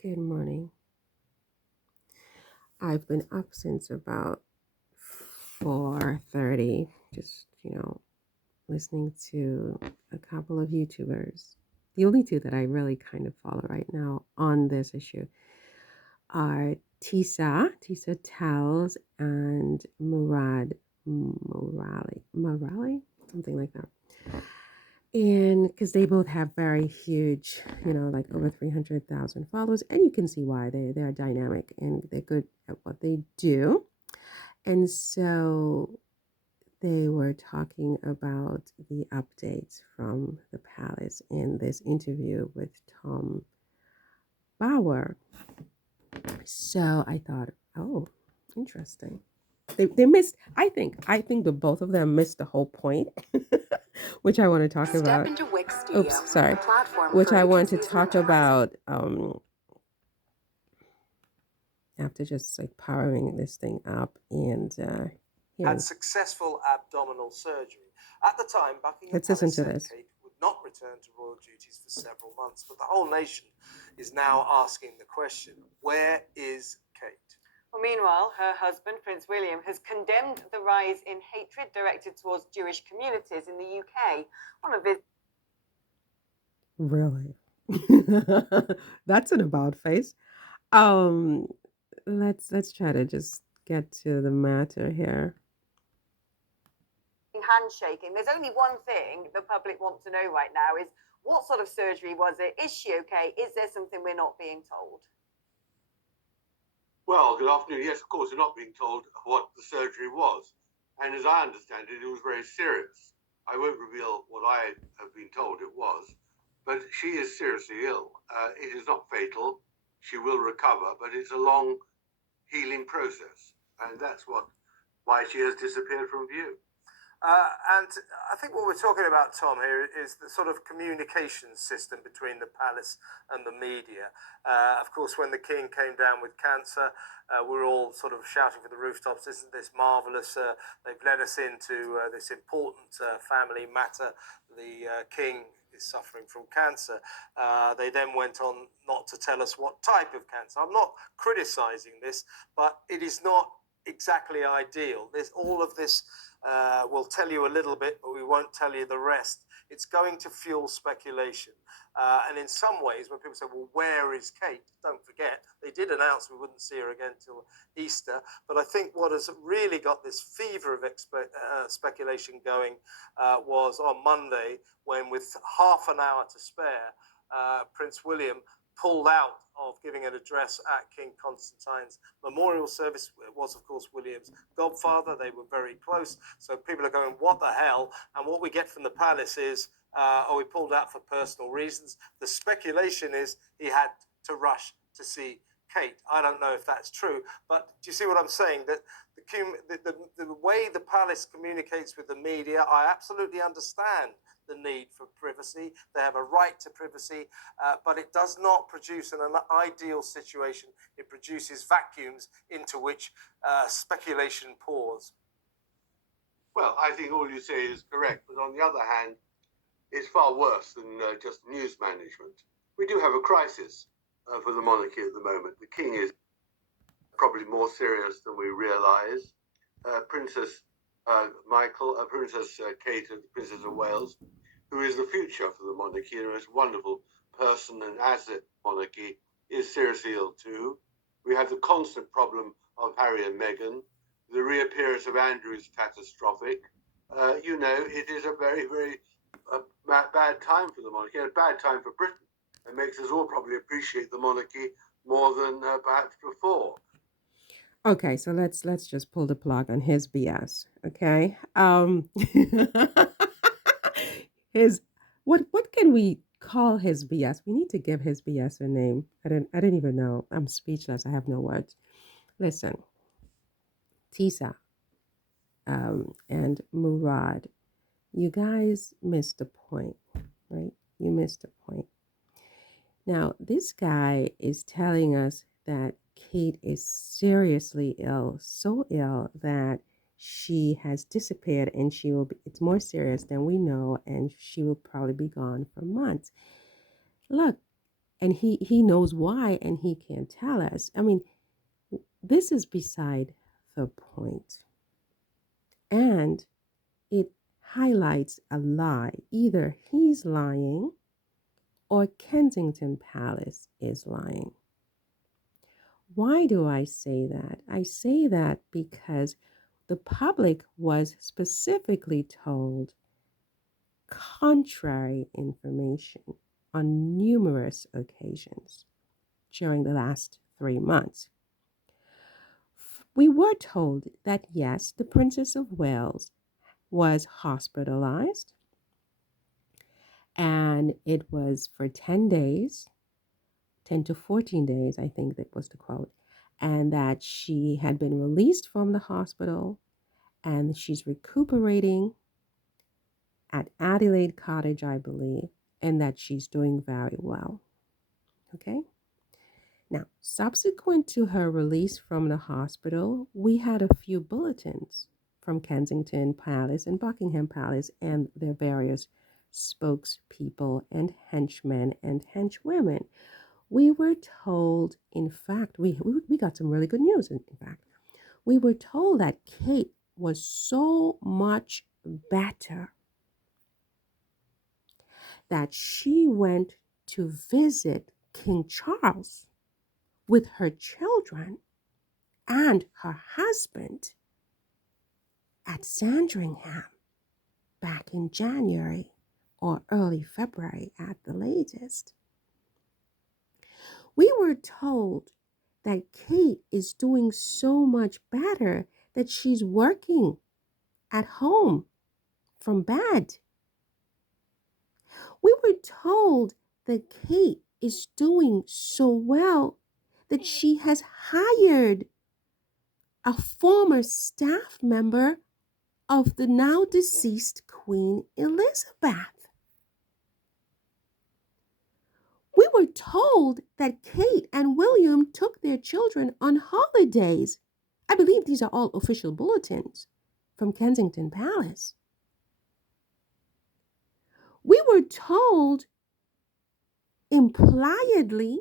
Good morning. I've been up since about 4:30, just, listening to a couple of YouTubers. The only two that I really kind of follow right now on this issue are Tisa Tells, and Morale, something like that. And because they both have very huge, like over 300,000 followers, and you can see why they are dynamic and they're good at what they do. And so they were talking about the updates from the palace in this interview with Tom Bauer. So I thought, oh, interesting. They missed. I think the both of them missed the whole point, which I want to talk about. Into Wix Studio, oops, sorry. Which I want to talk about after just like powering this thing up and had successful abdominal surgery. At the time, Buckingham Palace said Kate would not return to royal duties for several months, but the whole nation is now asking the question, where is Kate? Well, meanwhile, her husband, Prince William, has condemned the rise in hatred directed towards Jewish communities in the UK. One of his... Really? That's an about face. Let's try to just get to the matter here. Handshaking. There's only one thing the public want to know right now is what sort of surgery was it? Is she okay? Is there something we're not being told? Well, good afternoon. Yes, of course, we're not being told what the surgery was. And as I understand it, it was very serious. I won't reveal what I have been told it was, but she is seriously ill. It is not fatal. She will recover, but it's a long healing process. And that's why she has disappeared from view. And I think what we're talking about, Tom, here is the sort of communication system between the palace and the media. Of course, when the king came down with cancer, we're all sort of shouting from the rooftops, isn't this marvellous? They've led us into this important family matter. The king is suffering from cancer. They then went on not to tell us what type of cancer. I'm not criticising this, but it is not exactly ideal. There's all of this. We'll tell you a little bit, but we won't tell you the rest. It's going to fuel speculation. And in some ways, when people say, well, where is Kate? Don't forget, they did announce we wouldn't see her again till Easter. But I think what has really got this fever of speculation going was on Monday, when with half an hour to spare, Prince William pulled out of giving an address at King Constantine's memorial service. It was, of course, William's godfather. They were very close. So people are going, what the hell? And what we get from the palace is, he pulled out for personal reasons. The speculation is he had to rush to see Kate. I don't know if that's true, but do you see what I'm saying? That the way the palace communicates with the media, I absolutely understand the need for privacy. They have a right to privacy, but it does not produce an ideal situation. It produces vacuums into which speculation pours. Well, I think all you say is correct, but on the other hand, it's far worse than just news management. We do have a crisis for the monarchy at the moment. The king is probably more serious than we realise. Princess Princess Kate, and Princess of Wales, who is the future for the monarchy, the most wonderful person and asset monarchy, is seriously ill too. We have the constant problem of Harry and Meghan. The reappearance of Andrew is catastrophic. It is a very, very bad time for the monarchy, and a bad time for Britain. It makes us all probably appreciate the monarchy more than perhaps before. Okay, so let's just pull the plug on his BS. Okay, his what can we call his BS? We need to give his BS a name. I didn't even know. I'm speechless. I have no words. Listen, Tisa, and Murad, you guys missed the point, right? You missed the point. Now, this guy is telling us that Kate is seriously ill, so ill that she has disappeared and it's more serious than we know, and she will probably be gone for months. Look, And he knows why, and he can't tell us. I mean, this is beside the point. And it highlights a lie. Either he's lying or Kensington Palace is lying. Why do I say that? I say that because the public was specifically told contrary information on numerous occasions during the last 3 months. We were told that yes, the Princess of Wales was hospitalized, and it was for 10 days, 10 to 14 days, I think that was the quote, and that she had been released from the hospital and she's recuperating at Adelaide Cottage, I believe, and that she's doing very well. Okay? Now, subsequent to her release from the hospital, we had a few bulletins from Kensington Palace and Buckingham Palace and their various spokespeople and henchmen and henchwomen. We were told, in fact, we got some really good news, in fact. We were told that Kate was so much better that she went to visit King Charles with her children and her husband at Sandringham back in January or early February at the latest. We were told that Kate is doing so much better that she's working at home from bed. We were told that Kate is doing so well that she has hired a former staff member of the now deceased Queen Elizabeth. We were told that Kate and William took their children on holidays. I believe these are all official bulletins from Kensington Palace. We were told impliedly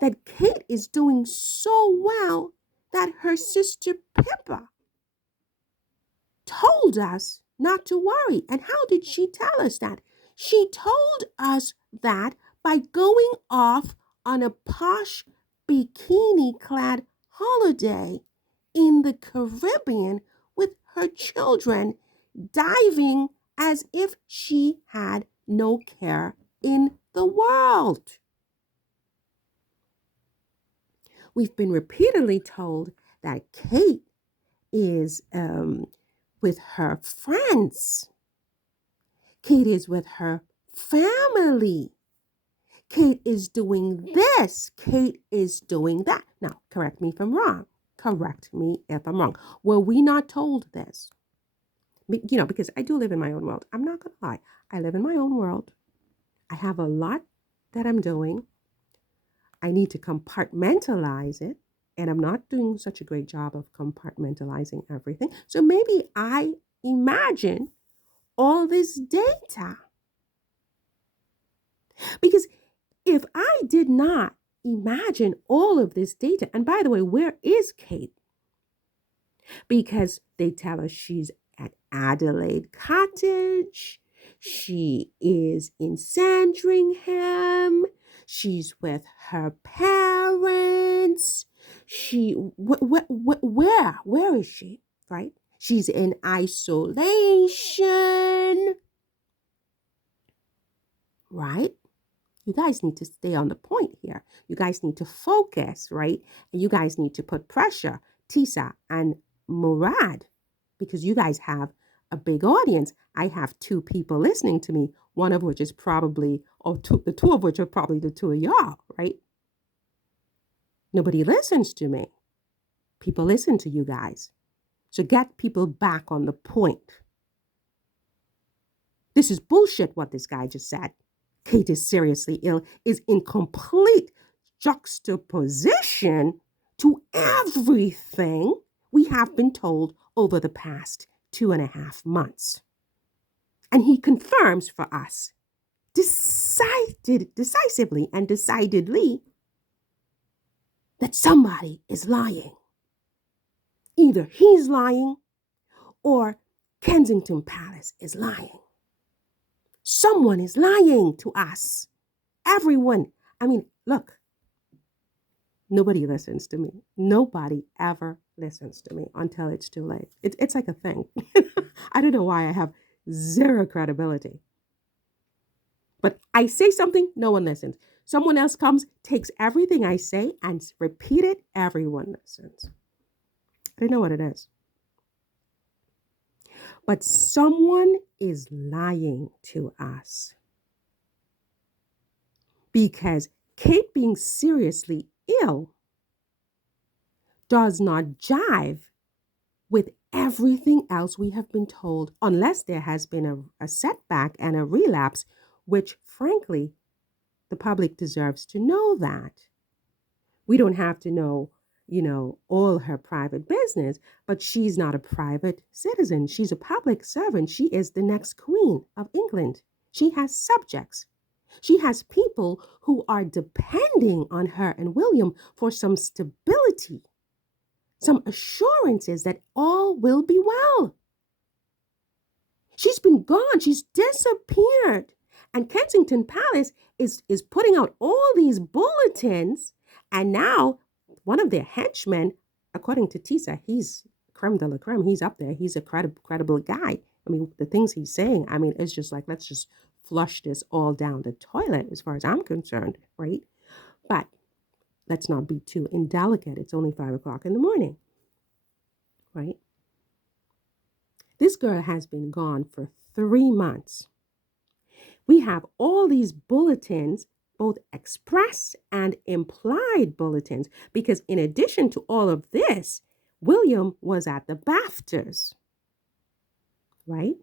that Kate is doing so well that her sister Pippa told us not to worry. And how did she tell us that? She told us that by going off on a posh bikini-clad holiday in the Caribbean with her children, diving as if she had no care in the world. We've been repeatedly told that Kate is with her friends. Kate is with her family. Kate is doing this. Kate is doing that. Now, correct me if I'm wrong. Correct me if I'm wrong. Were we not told this? You know, because I do live in my own world. I'm not going to lie. I live in my own world. I have a lot that I'm doing. I need to compartmentalize it. And I'm not doing such a great job of compartmentalizing everything. So maybe I imagine all this data. Because if I did not imagine all of this data, and by the way, where is Kate? Because they tell us she's at Adelaide Cottage. She is in Sandringham. She's with her parents. Where is she? Right? She's in isolation. Right? You guys need to stay on the point here. You guys need to focus, right? And you guys need to put pressure, Tisa and Murad, because you guys have a big audience. I have 2 people listening to me, one of which is probably, the 2 of which are probably the 2 of y'all, right? Nobody listens to me. People listen to you guys. So get people back on the point. This is bullshit what this guy just said. Kate is seriously ill is in complete juxtaposition to everything we have been told over the past 2.5 months. And he confirms for us, decisively and decidedly that somebody is lying. Either he's lying or Kensington Palace is lying. Someone is lying to us. Everyone. I mean, look, nobody listens to me. Nobody ever listens to me until it's too late. It's like a thing. I don't know why I have zero credibility. But I say something, no one listens. Someone else comes, takes everything I say and repeat it, everyone listens. I don't know what it is. But someone is lying to us. Because Kate being seriously ill does not jive with everything else we have been told, unless there has been a setback and a relapse, which frankly, the public deserves to know that. We don't have to know, all her private business, but she's not a private citizen. She's a public servant. She is the next queen of England. She has subjects. She has people who are depending on her and William for some stability, some assurances that all will be well. She's been gone. She's disappeared. And Kensington Palace is putting out all these bulletins. And now one of their henchmen, according to Tisa, he's creme de la creme. He's up there. He's a credible guy. I mean, the things he's saying, it's just like, let's just flush this all down the toilet as far as I'm concerned, right? But let's not be too indelicate. It's only 5 o'clock in the morning, right? This girl has been gone for 3 months. We have all these bulletins, both express and implied bulletins, because in addition to all of this, William was at the BAFTAs, right?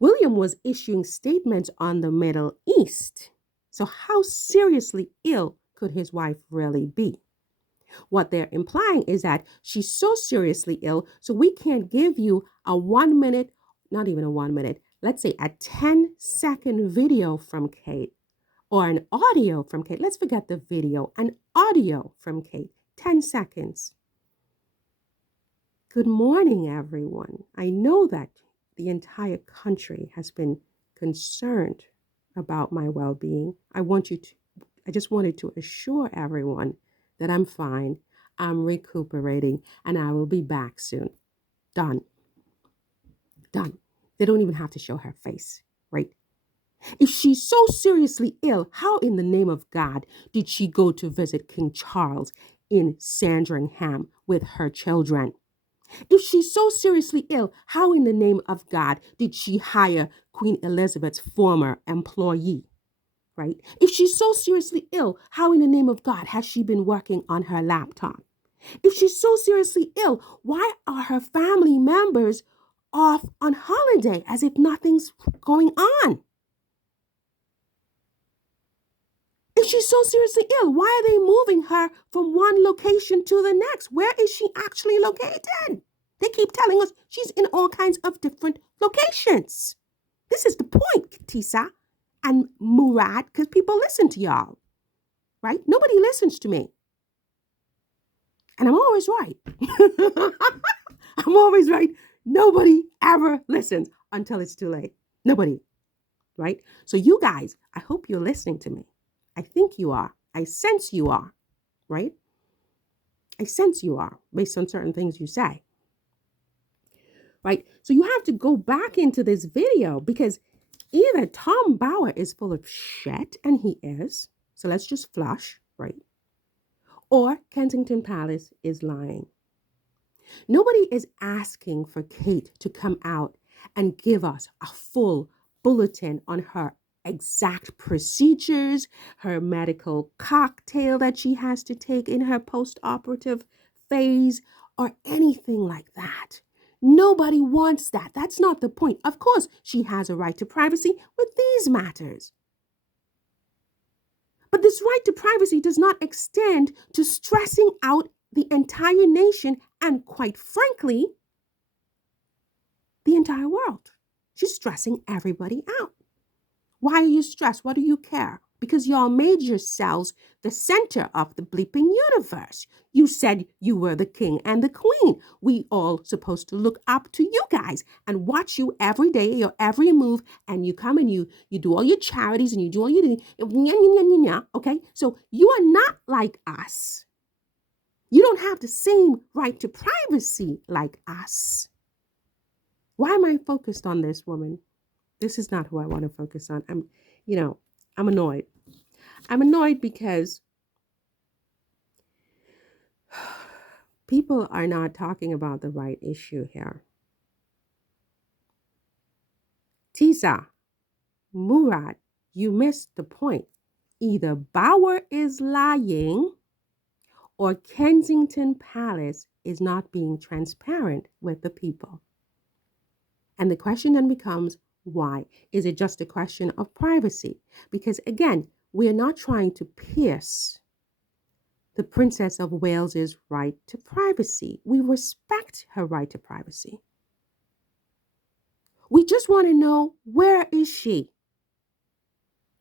William was issuing statements on the Middle East. So how seriously ill could his wife really be? What they're implying is that she's so seriously ill, so we can't give you a 1 minute, not even a 1 minute, let's say a 10-second video from Kate or an audio from Kate. Let's forget the video, an audio from Kate, 10 seconds. Good morning, everyone. I know that the entire country has been concerned about my well-being. I just wanted to assure everyone that I'm fine, I'm recuperating, and I will be back soon. Done. They don't even have to show her face, right? If she's so seriously ill, how in the name of God did she go to visit King Charles in Sandringham with her children? If she's so seriously ill, how in the name of God did she hire Queen Elizabeth's former employee? Right? If she's so seriously ill, how in the name of God has she been working on her laptop? If she's so seriously ill, why are her family members off on holiday as if nothing's going on? If she's so seriously ill, why are they moving her from one location to the next? Where is she actually located? They keep telling us she's in all kinds of different locations. This is the point, Tisa and Murad, because people listen to y'all, right? Nobody listens to me. And I'm always right. I'm always right. Nobody ever listens until it's too late. Nobody, right? So you guys, I hope you're listening to me. I think you are. I sense you are, right? I sense you are based on certain things you say, right? So you have to go back into this video because either Tom Bauer is full of shit, and he is, so let's just flush, right? Or Kensington Palace is lying. Nobody is asking for Kate to come out and give us a full bulletin on her exact procedures, her medical cocktail that she has to take in her post-operative phase, or anything like that. Nobody wants that. That's not the point. Of course, she has a right to privacy with these matters. But this right to privacy does not extend to stressing out the entire nation and, quite frankly, the entire world. She's stressing everybody out. Why are you stressed? What do you care? because y'all made yourselves the center of the bleeping universe. You said you were the king and the queen. We all supposed to look up to you guys and watch you every day, your every move, and you come and you do all your charities and you do all your okay? So you are not like us. You don't have the same right to privacy like us. Why am I focused on this woman? This is not who I want to focus on. I'm annoyed. I'm annoyed because people are not talking about the right issue here. Tisa, Murad, you missed the point. Either Bauer is lying or Kensington Palace is not being transparent with the people. And the question then becomes, why? Is it just a question of privacy? Because again, we're not trying to pierce the Princess of Wales's right to privacy. We respect her right to privacy. We just want to know, where is she?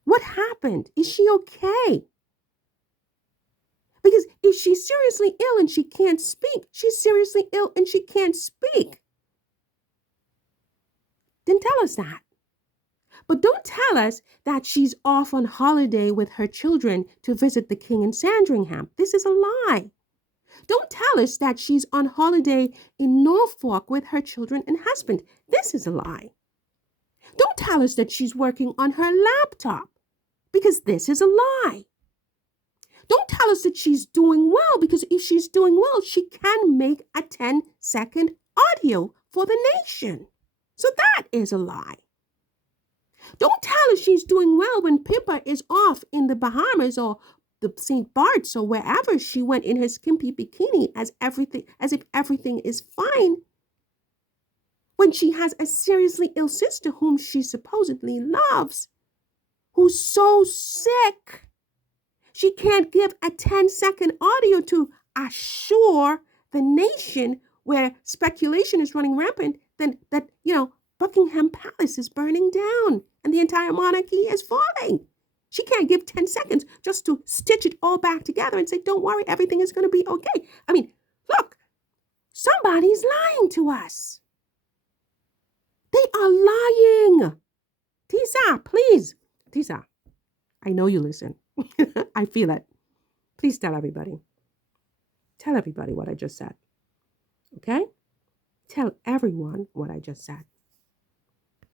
What happened? Is she okay? Because if she's seriously ill and she can't speak, she's seriously ill and she can't speak. Then tell us that. But don't tell us that she's off on holiday with her children to visit the king in Sandringham. This is a lie. Don't tell us that she's on holiday in Norfolk with her children and husband. This is a lie. Don't tell us that she's working on her laptop, because this is a lie. Don't tell us that she's doing well, because if she's doing well, she can make a 10-second audio for the nation. So that is a lie. Don't tell us she's doing well when Pippa is off in the Bahamas or the St. Bart's or wherever she went in her skimpy bikini as if everything is fine, when she has a seriously ill sister whom she supposedly loves, who's so sick she can't give a 10-second audio to assure the nation, where speculation is running rampant, that Buckingham Palace is burning down and the entire monarchy is falling. She can't give 10 seconds just to stitch it all back together and say, don't worry, everything is going to be okay. I mean, look, somebody's lying to us. They are lying. Tisa, please. Tisa, I know you listen. I feel it. Please tell everybody. Tell everybody what I just said. Okay? Tell everyone what I just said.